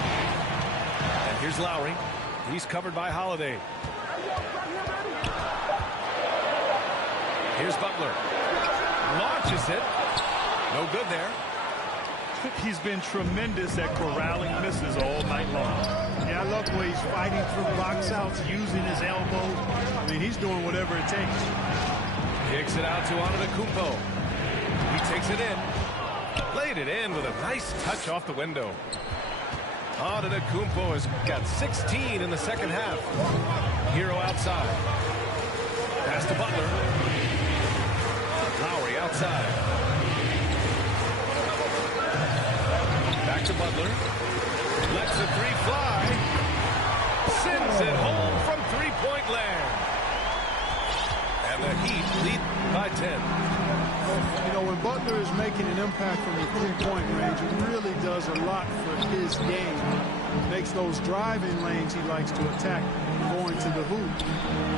And here's Lowry. He's covered by Holiday. Here's Butler. Launches it. No good there. He's been tremendous at corralling misses all night long. Yeah, I love the way he's fighting through box outs, using his elbows. I mean, he's doing whatever it takes. Kicks it out to Antetokounmpo. He takes it in. Laid it in with a nice touch off the window. Antetokounmpo has got 16 in the second half. Hero outside. Pass to Butler. Lowry outside. Back to Butler. Lets the three fly. Sends it home from three-point land. And the Heat lead by 10. You know, when Butler is making an impact from the three-point range, it really does a lot for his game. Makes those driving lanes he likes to attack going to the hoop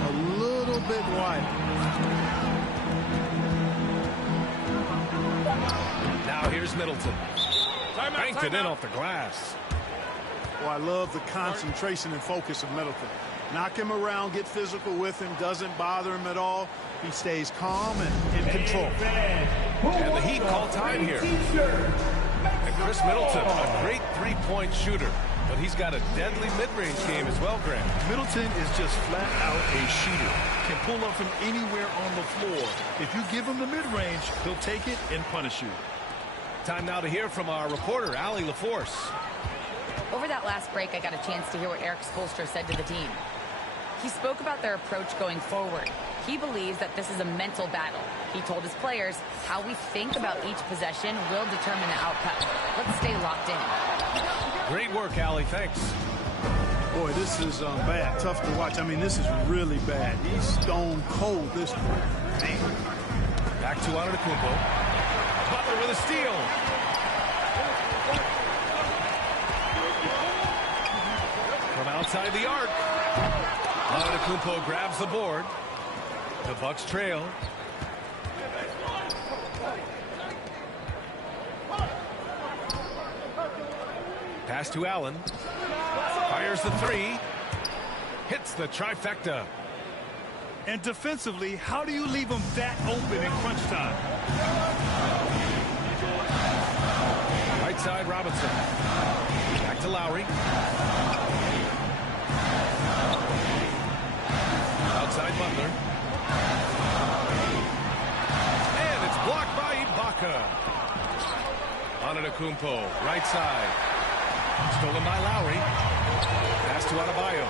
a little bit wider. Now here's Middleton. Banked it in off the glass. Well, I love the concentration and focus of Middleton. Knock him around, get physical with him, doesn't bother him at all. He stays calm and in control. And the Heat call time here. And Chris Middleton, a great three-point shooter. But he's got a deadly mid-range game as well, Grant. Middleton is just flat out a shooter. Can pull up from anywhere on the floor. If you give him the mid-range, he'll take it and punish you. Time now to hear from our reporter, Allie LaForce. Over that last break, I got a chance to hear what Eric Spoelstra said to the team. He spoke about their approach going forward. He believes that this is a mental battle. He told his players how we think about each possession will determine the outcome. Let's stay locked in. Great work, Allie. Thanks. Boy, this is bad. Tough to watch. I mean, this is really bad. He's stone cold this point. Back to Antetokounmpo. Butler with a steal. From outside the arc. Antetokounmpo grabs the board. The Bucks trail. Pass to Allen. Fires the three. Hits the trifecta. And defensively, how do you leave them that open in crunch time? Right side, Robinson. Back to Lowry. Outside Butler. And it's blocked by Ibaka. Antetokounmpo, right side. Stolen by Lowry. Pass to Adebayo.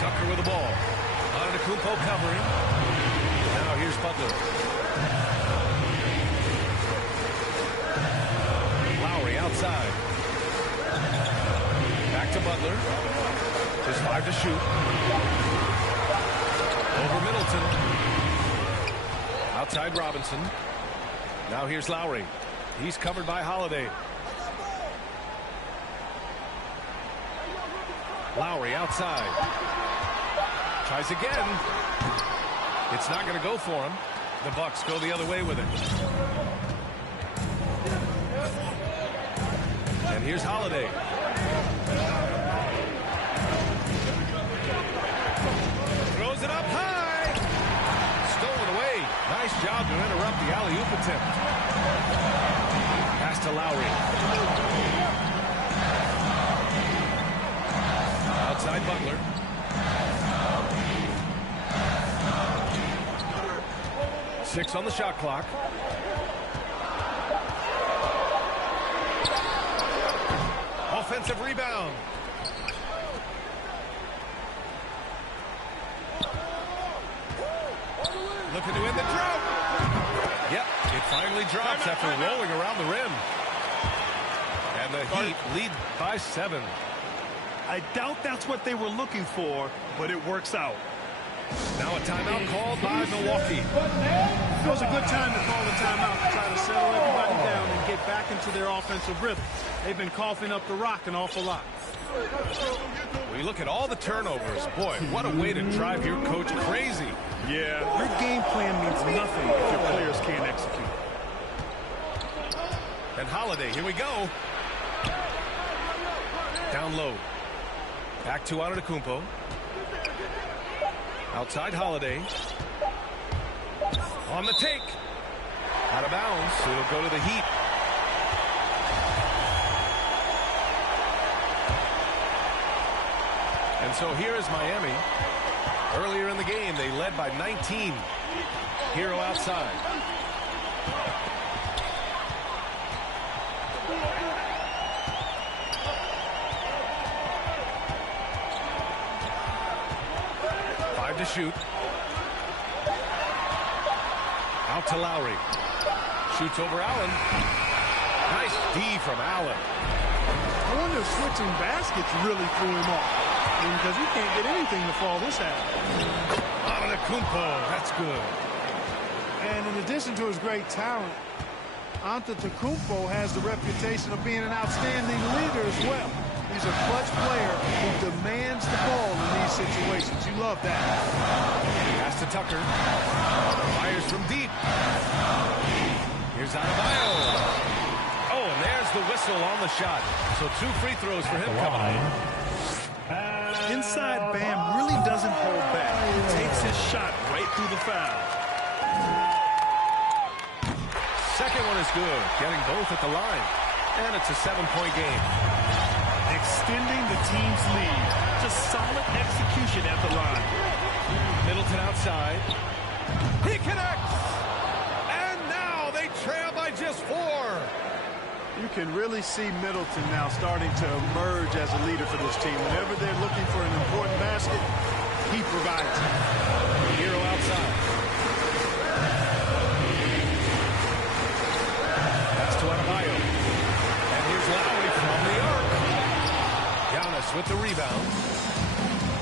Tucker with the ball. Antetokounmpo covering. Now here's Butler. Lowry outside. Back to Butler. Just 5 to shoot. Over Middleton. Outside Robinson. Now here's Lowry. He's covered by Holiday. Lowry outside. Tries again. It's not going to go for him. The Bucks go the other way with it. And here's Holiday. Throws it up high. Stolen away. Nice job to interrupt the alley-oop attempt. Pass to Lowry. Outside Butler. Six on the shot clock. Offensive rebound. Looking to end the drought. Yep, it finally drops after rolling around the rim. And the Heat lead by 7. I doubt that's what they were looking for, but it works out. Now a timeout called by Milwaukee. It was a good time to call the timeout to try to settle everybody down and get back into their offensive rhythm. They've been coughing up the rock an awful lot. We look at all the turnovers. Boy, what a way to drive your coach crazy. Yeah, your game plan means nothing if your players can't execute. And Holiday, here we go. Down low. Back to Antetokounmpo. Outside Holiday. On the take. Out of bounds. It'll go to the Heat. And so here is Miami. Earlier in the game, they led by 19. Hero outside. To shoot. Out to Lowry. Shoots over Allen. Nice D from Allen. I wonder if switching baskets really threw him off. Because he can't get anything to fall this half. Antetokounmpo, that's good. And in addition to his great talent, Antetokounmpo has the reputation of being an outstanding leader as well. He's a clutch player who demands the ball in these situations. You love that. Pass to Tucker. Fires from deep. Here's Adebayo. Oh, and there's the whistle on the shot. So 2 free throws for him coming up. Inside, Bam really doesn't hold back. He takes his shot right through the foul. Second one is good. Getting both at the line. And it's a 7-point game. Extending the team's lead. Just solid execution at the line. Middleton outside. He connects! And now they trail by just 4. You can really see Middleton now starting to emerge as a leader for this team. Whenever they're looking for an important basket, he provides it. Hero outside. That's to Adebayo. And here's Lowry from the arc. Giannis with the rebound.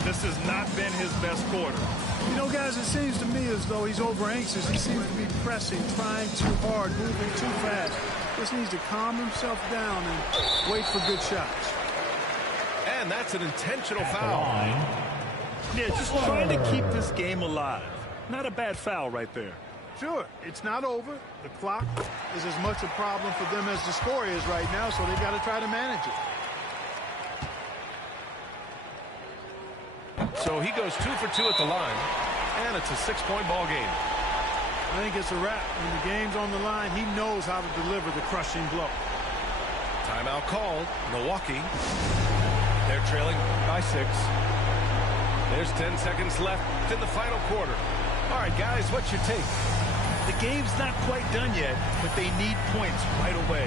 This has not been his best quarter. You know, guys, it seems to me as though he's over anxious. He seems to be pressing, trying too hard, moving too fast. Just needs to calm himself down and wait for good shots. And that's an intentional foul. Yeah, just trying to keep this game alive. Not a bad foul right there. Sure, it's not over. The clock is as much a problem for them as the score is right now, so they've got to try to manage it. So he goes 2 for 2 at the line, and it's a 6-point ball game. I think it's a wrap. When the game's on the line, he knows how to deliver the crushing blow. Timeout called. Milwaukee. They're trailing by 6. There's 10 seconds left in the final quarter. All right, guys, what's your take? The game's not quite done yet, but they need points right away.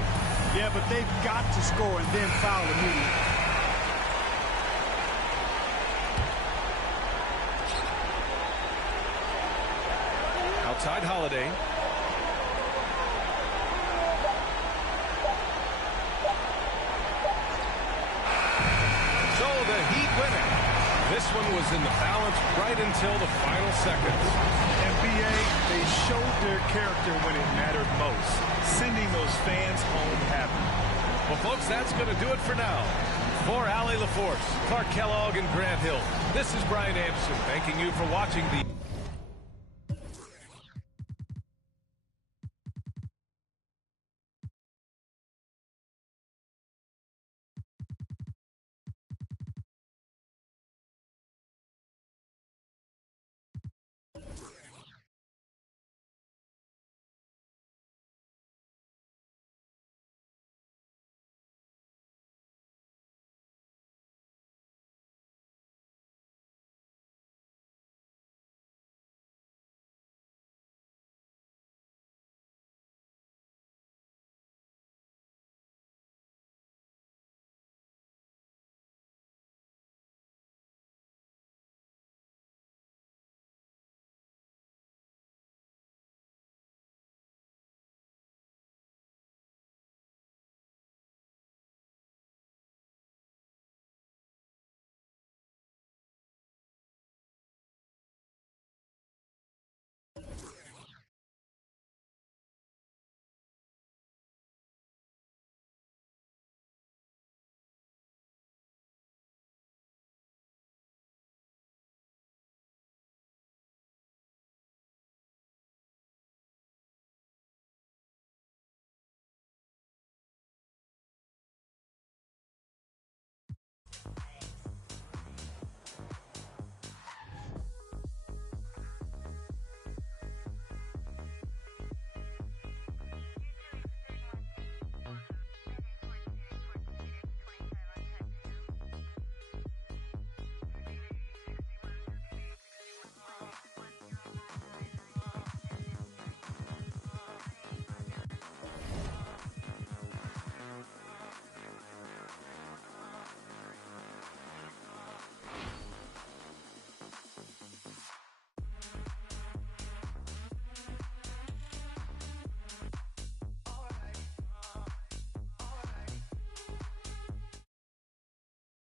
Yeah, but they've got to score and then foul immediately. Outside Holiday. So the Heat win it. This one was in the balance right until the final seconds. And B.A., they showed their character when it mattered most, sending those fans home happy. Well, folks, that's going to do it for now. For Allie LaForce, Clark Kellogg, and Grant Hill, this is Brian Anderson thanking you for watching the